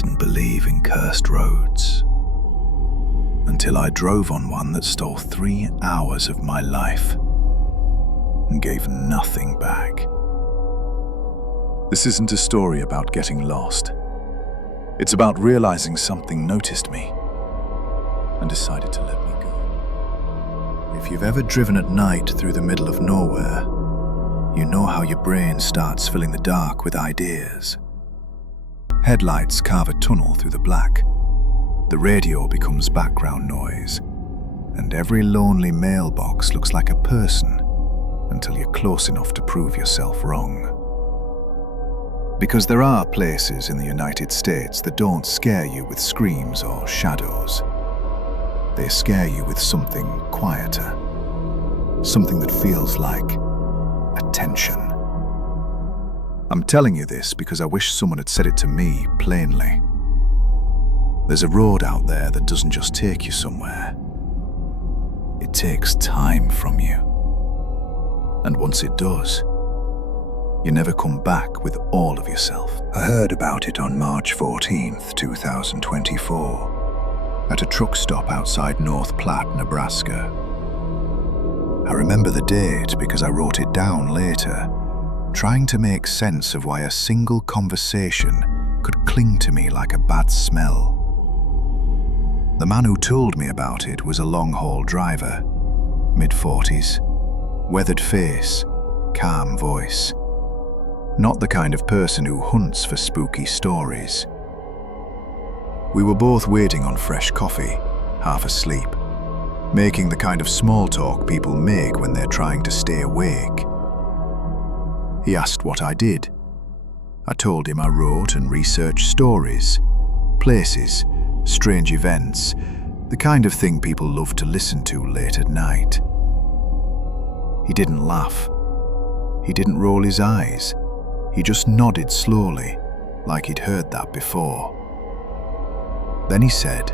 didn't believe in cursed roads until I drove on one that stole 3 hours of my life and gave nothing back. This isn't a story about getting lost. It's about realizing something noticed me and decided to let me go. If you've ever driven at night through the middle of nowhere, you know how your brain starts filling the dark with ideas. Headlights carve a tunnel through the black. The radio becomes background noise, and every lonely mailbox looks like a person until you're close enough to prove yourself wrong. Because there are places in the United States that don't scare you with screams or shadows. They scare you with something quieter, something that feels like attention. I'm telling you this because I wish someone had said it to me plainly. There's a road out there that doesn't just take you somewhere. It takes time from you. And once it does, you never come back with all of yourself. I heard about it on March 14th, 2024, at a truck stop outside North Platte, Nebraska. I remember the date because I wrote it down later, trying to make sense of why a single conversation could cling to me like a bad smell. The man who told me about it was a long-haul driver, mid-40s, weathered face, calm voice. Not the kind of person who hunts for spooky stories. We were both waiting on fresh coffee, half asleep, making the kind of small talk people make when they're trying to stay awake. He asked what I did. I told him I wrote and researched stories, places, strange events, the kind of thing people love to listen to late at night. He didn't laugh. He didn't roll his eyes. He just nodded slowly, like he'd heard that before. Then he said,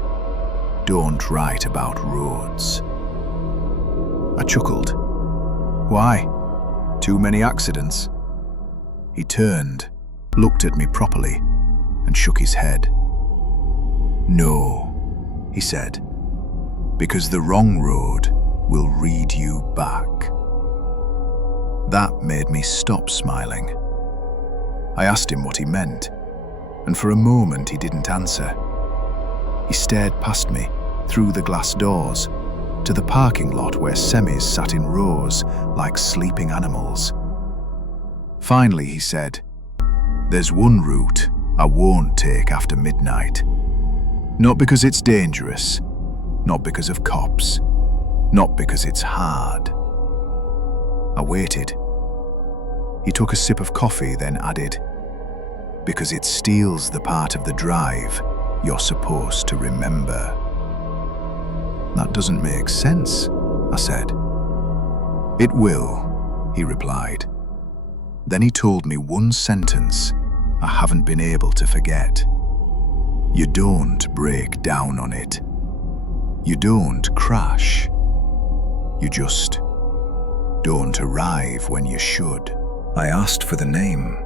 "Don't write about roads." I chuckled. "Why? Too many accidents?" He turned, looked at me properly, and shook his head. "No," he said, "because the wrong road will read you back." That made me stop smiling. I asked him what he meant, and for a moment he didn't answer. He stared past me, through the glass doors, to the parking lot where semis sat in rows like sleeping animals. Finally he said, "There's one route I won't take after midnight. Not because it's dangerous, not because of cops, not because it's hard." I waited. He took a sip of coffee, then added, "Because it steals the part of the drive you're supposed to remember." "That doesn't make sense," I said. "It will," he replied. Then he told me one sentence I haven't been able to forget. You don't break down on it. You don't crash. You just don't arrive when you should. I asked for the name.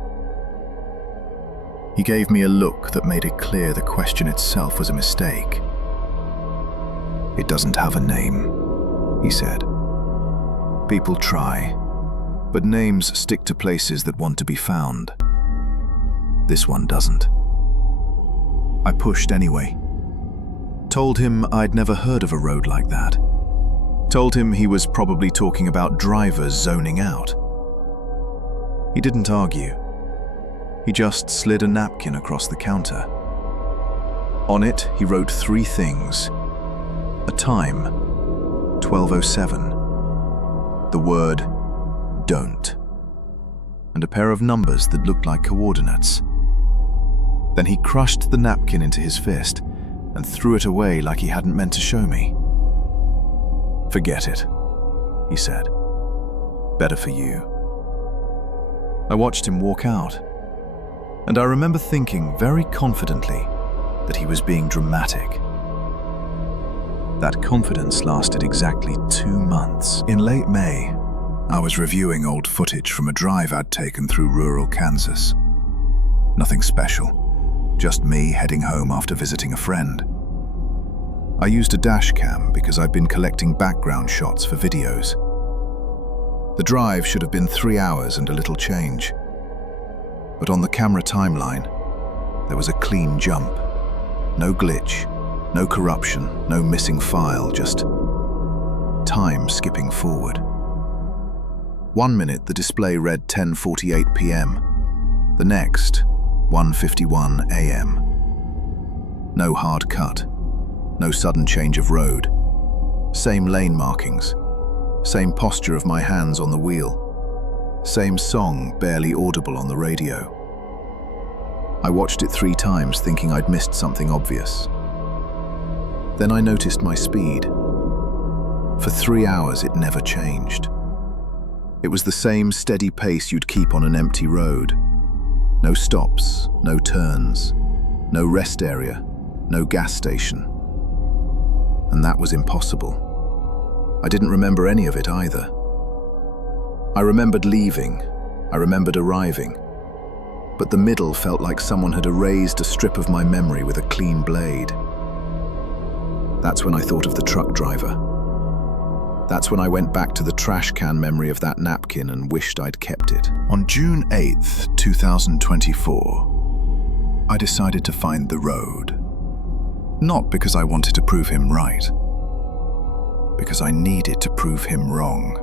He gave me a look that made it clear the question itself was a mistake. "It doesn't have a name," he said. "People try, but names stick to places that want to be found. This one doesn't." I pushed anyway. Told him I'd never heard of a road like that. Told him he was probably talking about drivers zoning out. He didn't argue. He just slid a napkin across the counter. On it, he wrote 3 things. A time, 12:07. The word, don't. And a pair of numbers that looked like coordinates. Then he crushed the napkin into his fist and threw it away like he hadn't meant to show me. "Forget it," he said. "Better for you." I watched him walk out, and I remember thinking very confidently that he was being dramatic. That confidence lasted exactly 2 months. In late May, I was reviewing old footage from a drive I'd taken through rural Kansas. Nothing special, just me heading home after visiting a friend. I used a dashcam because I'd been collecting background shots for videos. The drive should have been 3 hours and a little change. But on the camera timeline, there was a clean jump. No glitch, no corruption, no missing file, just time skipping forward. 1 minute the display read 10:48 p.m. The next, 1:51 a.m. No hard cut, no sudden change of road. Same lane markings, same posture of my hands on the wheel, same song barely audible on the radio. I watched it 3 times thinking I'd missed something obvious. Then I noticed my speed. For 3 hours it never changed. It was the same steady pace you'd keep on an empty road. No stops, no turns, no rest area, no gas station. And that was impossible. I didn't remember any of it either. I remembered leaving, I remembered arriving, but the middle felt like someone had erased a strip of my memory with a clean blade. That's when I thought of the truck driver. That's when I went back to the trash can memory of that napkin and wished I'd kept it. On June 8th, 2024, I decided to find the road. Not because I wanted to prove him right, because I needed to prove him wrong.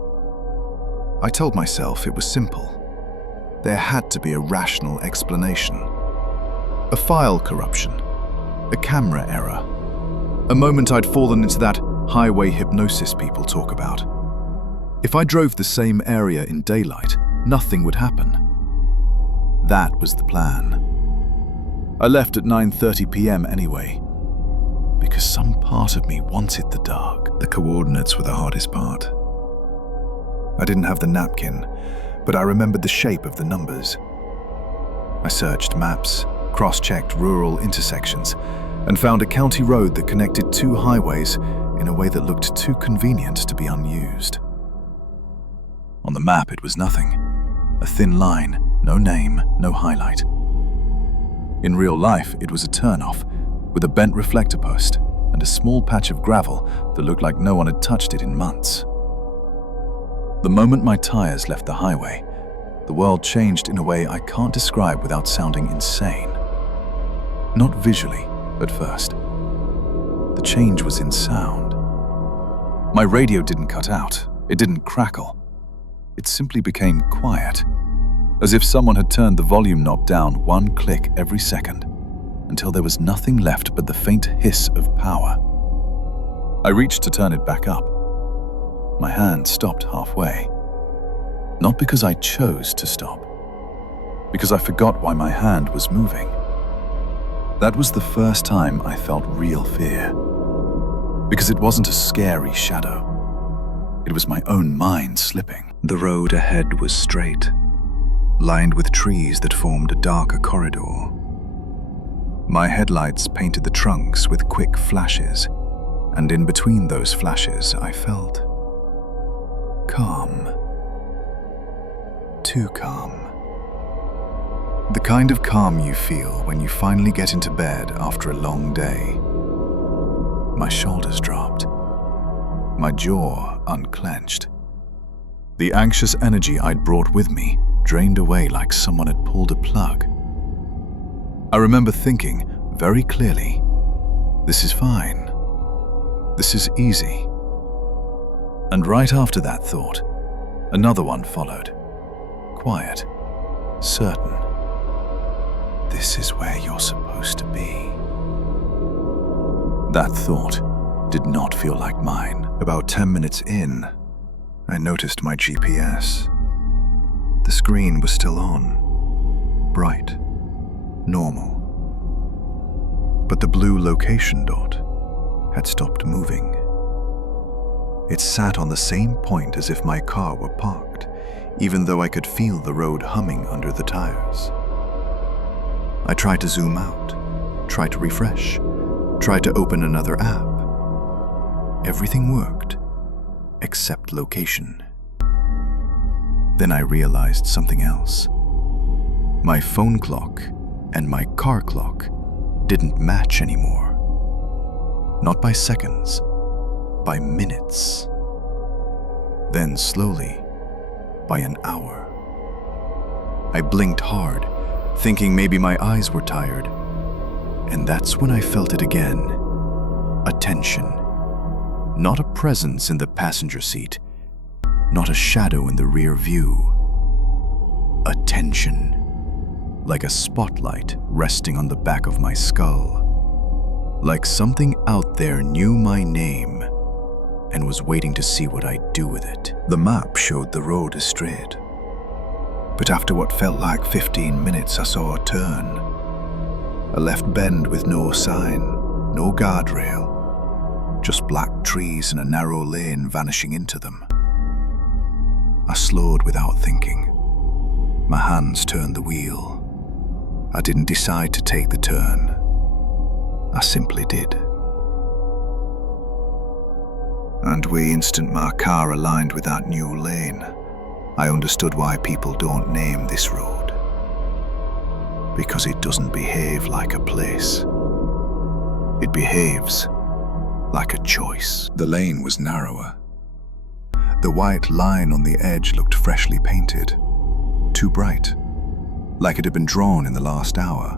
I told myself it was simple. There had to be a rational explanation. A file corruption, a camera error, a moment I'd fallen into that highway hypnosis people talk about. If I drove the same area in daylight, nothing would happen. That was the plan. I left at 9:30 p.m. anyway, because some part of me wanted the dark. The coordinates were the hardest part. I didn't have the napkin, but I remembered the shape of the numbers. I searched maps, cross-checked rural intersections, and found a county road that connected 2 highways in a way that looked too convenient to be unused. On the map it was nothing. A thin line, no name, no highlight. In real life it was a turnoff, with a bent reflector post and a small patch of gravel that looked like no one had touched it in months. The moment my tires left the highway, the world changed in a way I can't describe without sounding insane. Not visually, at first. The change was in sound. My radio didn't cut out, it didn't crackle. It simply became quiet, as if someone had turned the volume knob down 1 click every second, until there was nothing left but the faint hiss of power. I reached to turn it back up. My hand stopped halfway. Not because I chose to stop, because I forgot why my hand was moving. That was the first time I felt real fear, because it wasn't a scary shadow. It was my own mind slipping. The road ahead was straight, lined with trees that formed a darker corridor. My headlights painted the trunks with quick flashes, and in between those flashes I felt calm. Too calm. The kind of calm you feel when you finally get into bed after a long day. My shoulders dropped. My jaw unclenched. The anxious energy I'd brought with me drained away like someone had pulled a plug. I remember thinking very clearly, this is fine. This is easy. And right after that thought, another one followed. Quiet, certain. This is where you're supposed to be. That thought did not feel like mine. About 10 minutes in, I noticed my GPS. The screen was still on, bright, normal. But the blue location dot had stopped moving. It sat on the same point as if my car were parked, even though I could feel the road humming under the tires. I tried to zoom out, tried to refresh, tried to open another app. Everything worked, except location. Then I realized something else. My phone clock and my car clock didn't match anymore. Not by seconds, by minutes. Then slowly, by an hour. I blinked hard, thinking maybe my eyes were tired. And that's when I felt it again. A tension. Not a presence in the passenger seat. Not a shadow in the rear view. A tension. Like a spotlight resting on the back of my skull. Like something out there knew my name and was waiting to see what I'd do with it. The map showed the road as straight. But after what felt like 15 minutes, I saw a turn. A left bend with no sign, no guardrail. Just black trees and a narrow lane vanishing into them. I slowed without thinking. My hands turned the wheel. I didn't decide to take the turn. I simply did. And the instant my car aligned with that new lane, I understood why people don't name this road. Because it doesn't behave like a place. It behaves like a choice. The lane was narrower. The white line on the edge looked freshly painted. Too bright. Like it had been drawn in the last hour.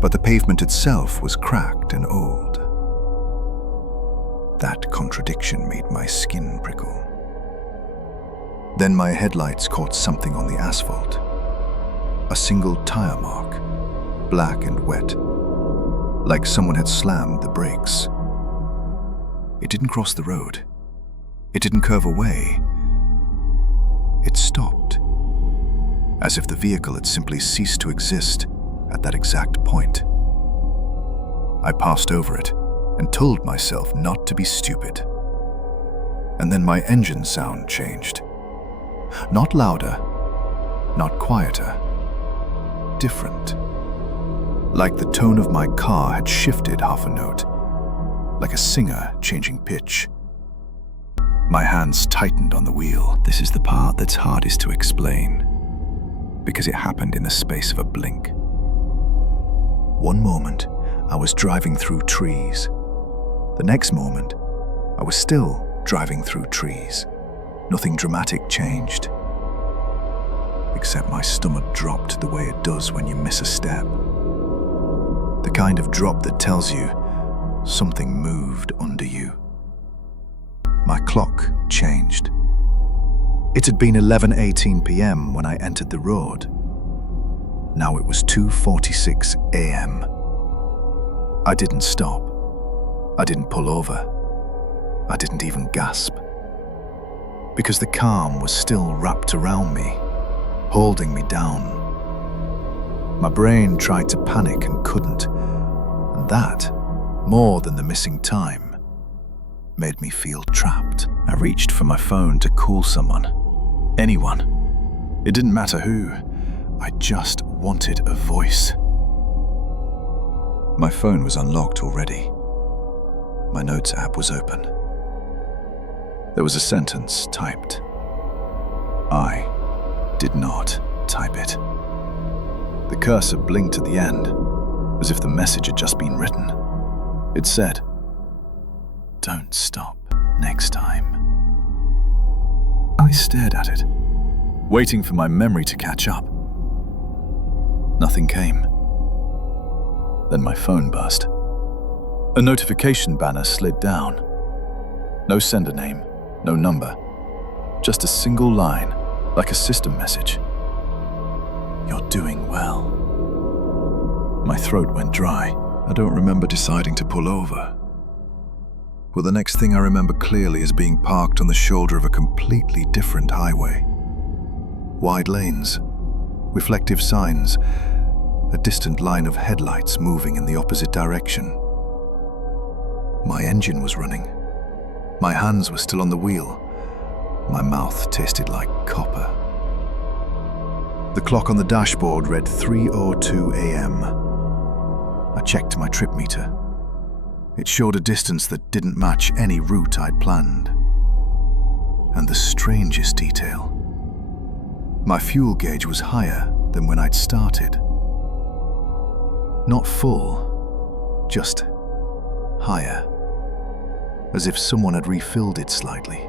But the pavement itself was cracked and old. That contradiction made my skin prickle. Then my headlights caught something on the asphalt. A single tire mark, black and wet, like someone had slammed the brakes. It didn't cross the road. It didn't curve away. It stopped, as if the vehicle had simply ceased to exist at that exact point. I passed over it and told myself not to be stupid. And then my engine sound changed. Not louder, not quieter, different. Like the tone of my car had shifted half a note, like a singer changing pitch. My hands tightened on the wheel. This is the part that's hardest to explain, because it happened in the space of a blink. One moment, I was driving through trees. The next moment, I was still driving through trees. Nothing dramatic changed, except my stomach dropped the way it does when you miss a step. The kind of drop that tells you something moved under you. My clock changed. It had been 11:18 p.m. when I entered the road. Now it was 2:46 a.m. I didn't stop. I didn't pull over. I didn't even gasp. Because the calm was still wrapped around me, holding me down. My brain tried to panic and couldn't, and that, more than the missing time, made me feel trapped. I reached for my phone to call someone, anyone. It didn't matter who, I just wanted a voice. My phone was unlocked already. My notes app was open. There was a sentence typed. I did not type it. The cursor blinked at the end, as if the message had just been written. It said, "Don't stop next time." I stared at it, waiting for my memory to catch up. Nothing came. Then my phone buzzed. A notification banner slid down. No sender name, no number, just a single line, like a system message. "You're doing well." My throat went dry. I don't remember deciding to pull over. Well, the next thing I remember clearly is being parked on the shoulder of a completely different highway. Wide lanes, reflective signs, a distant line of headlights moving in the opposite direction. My engine was running. My hands were still on the wheel. My mouth tasted like copper. The clock on the dashboard read 3:02 a.m. I checked my trip meter. It showed a distance that didn't match any route I'd planned. And the strangest detail, my fuel gauge was higher than when I'd started. Not full, just higher, as if someone had refilled it slightly,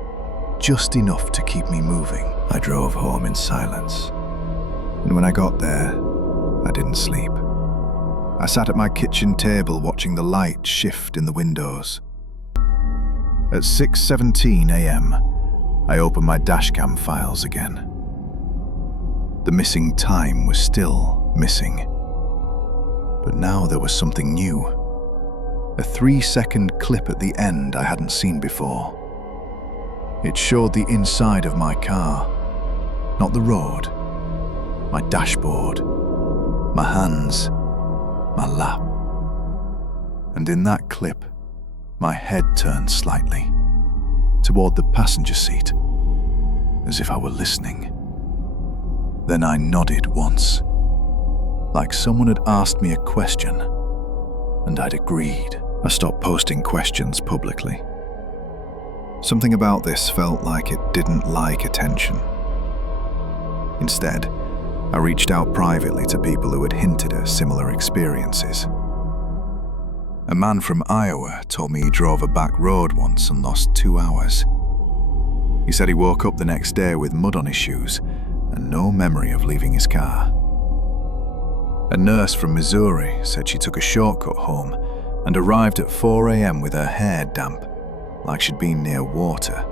just enough to keep me moving. I drove home in silence, and when I got there, I didn't sleep. I sat at my kitchen table watching the light shift in the windows. At 6:17 a.m., I opened my dashcam files again. The missing time was still missing. But now there was something new. A 3-second clip at the end I hadn't seen before. It showed the inside of my car, not the road, my dashboard, my hands, my lap. And in that clip, my head turned slightly toward the passenger seat, as if I were listening. Then I nodded once, like someone had asked me a question, and I'd agreed. I stopped posting questions publicly. Something about this felt like it didn't like attention. Instead, I reached out privately to people who had hinted at similar experiences. A man from Iowa told me he drove a back road once and lost 2 hours. He said he woke up the next day with mud on his shoes and no memory of leaving his car. A nurse from Missouri said she took a shortcut home and arrived at 4 a.m. with her hair damp, like she'd been near water.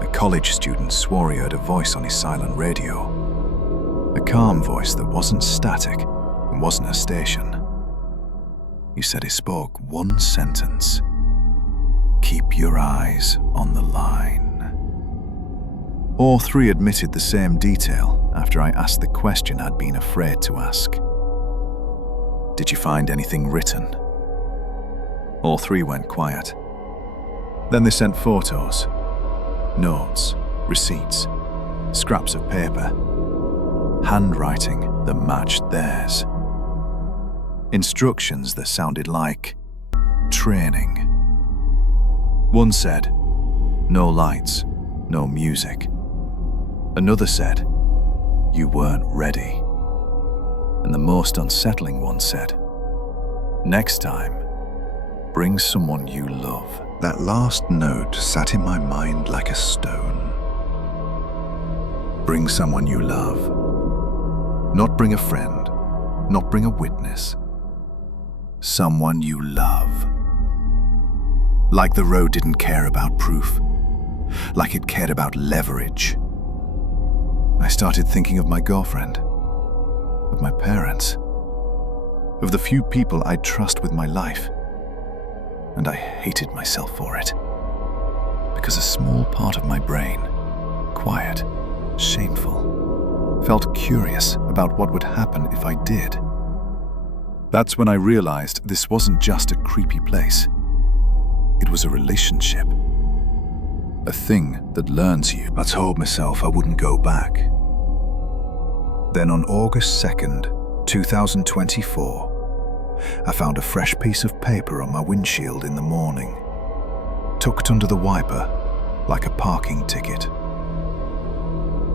A college student swore he heard a voice on his silent radio, a calm voice that wasn't static and wasn't a station. He said he spoke one sentence: "Keep your eyes on the line." All three admitted the same detail after I asked the question I'd been afraid to ask. "Did you find anything written?" All three went quiet. Then they sent photos, notes, receipts, scraps of paper, handwriting that matched theirs. Instructions that sounded like training. One said, "No lights, no music." Another said, "You weren't ready." And the most unsettling one said, "Next time, bring someone you love." That last note sat in my mind like a stone. Bring someone you love. Not bring a friend, not bring a witness. Someone you love. Like the road didn't care about proof, like it cared about leverage. I started thinking of my girlfriend, of my parents, of the few people I'd trust with my life, and I hated myself for it. Because a small part of my brain, quiet, shameful, felt curious about what would happen if I did. That's when I realized this wasn't just a creepy place. It was a relationship. A thing that learns you. I told myself I wouldn't go back. Then on August 2nd, 2024, I found a fresh piece of paper on my windshield in the morning, tucked under the wiper like a parking ticket.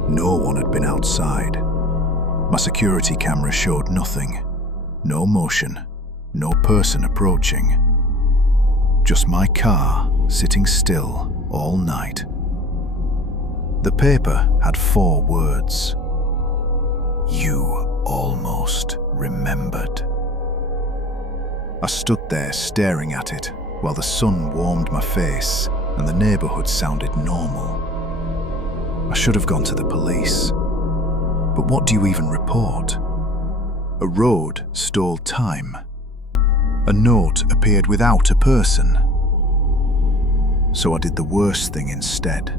No one had been outside. My security camera showed nothing. No motion, no person approaching. Just my car sitting still all night. The paper had 4 words. You almost remembered. I stood there staring at it while the sun warmed my face and the neighborhood sounded normal. I should have gone to the police. But what do you even report? A road stole time. A note appeared without a person. So I did the worst thing instead.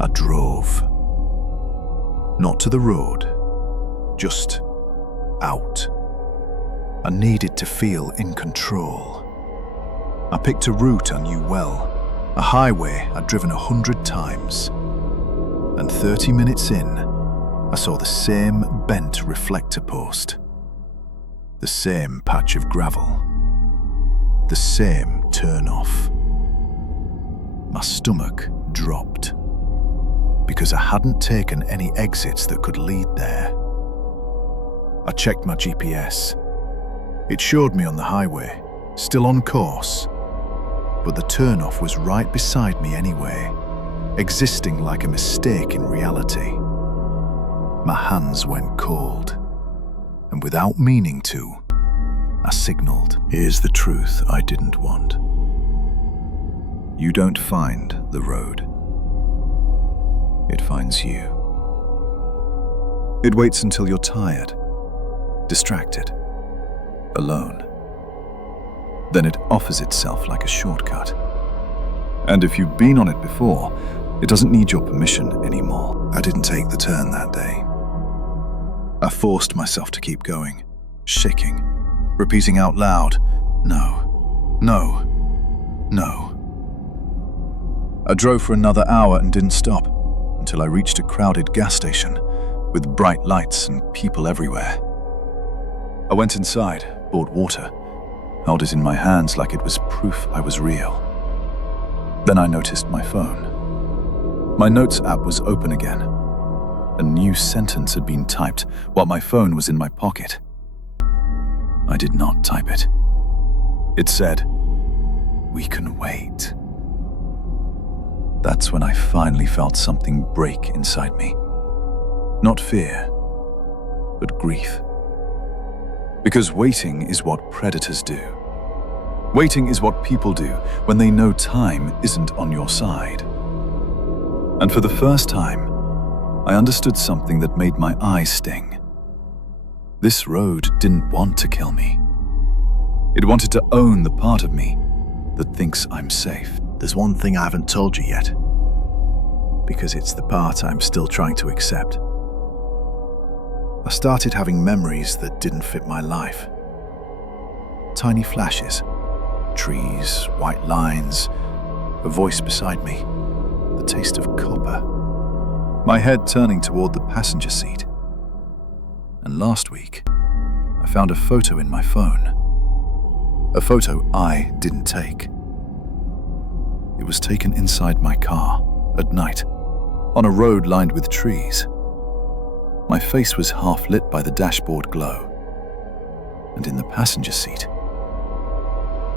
I drove. Not to the road, just out. I needed to feel in control. I picked a route I knew well, a highway I'd driven 100 times. And 30 minutes in, I saw the same bent reflector post, the same patch of gravel, the same turn-off. My stomach dropped, because I hadn't taken any exits that could lead there. I checked my GPS. It showed me on the highway, still on course, but the turnoff was right beside me anyway, existing like a mistake in reality. My hands went cold, and without meaning to, I signaled, "Here's the truth I didn't want. You don't find the road. It finds you. It waits until you're tired, distracted, alone. Then it offers itself like a shortcut. And if you've been on it before, it doesn't need your permission anymore." I didn't take the turn that day. I forced myself to keep going, shaking, repeating out loud, "No, no, no." I drove for another hour and didn't stop until I reached a crowded gas station with bright lights and people everywhere. I went inside, bought water, held it in my hands like it was proof I was real. Then I noticed my phone. My notes app was open again. A new sentence had been typed while my phone was in my pocket. I did not type it. It said, "We can wait." That's when I finally felt something break inside me. Not fear, but grief. Because waiting is what predators do. Waiting is what people do when they know time isn't on your side. And for the first time, I understood something that made my eyes sting. This road didn't want to kill me. It wanted to own the part of me that thinks I'm safe. There's one thing I haven't told you yet, because it's the part I'm still trying to accept. I started having memories that didn't fit my life. Tiny flashes, trees, white lines, a voice beside me, the taste of copper. My head turning toward the passenger seat. And last week, I found a photo in my phone. A photo I didn't take. It was taken inside my car, at night, on a road lined with trees. My face was half lit by the dashboard glow. And in the passenger seat,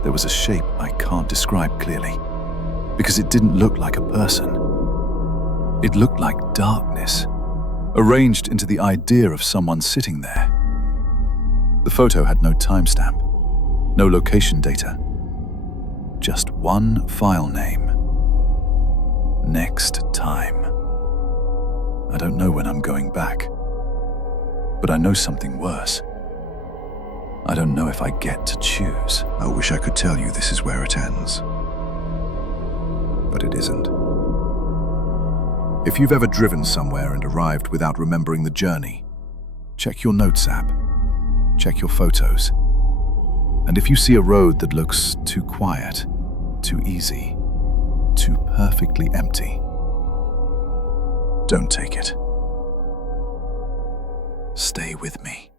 there was a shape I can't describe clearly, because it didn't look like a person. It looked like darkness, arranged into the idea of someone sitting there. The photo had no timestamp, no location data, just one file name. Next time. I don't know when I'm going back, but I know something worse. I don't know if I get to choose. I wish I could tell you this is where it ends, but it isn't. If you've ever driven somewhere and arrived without remembering the journey, check your notes app, check your photos. And if you see a road that looks too quiet, too easy, too perfectly empty, don't take it. Stay with me.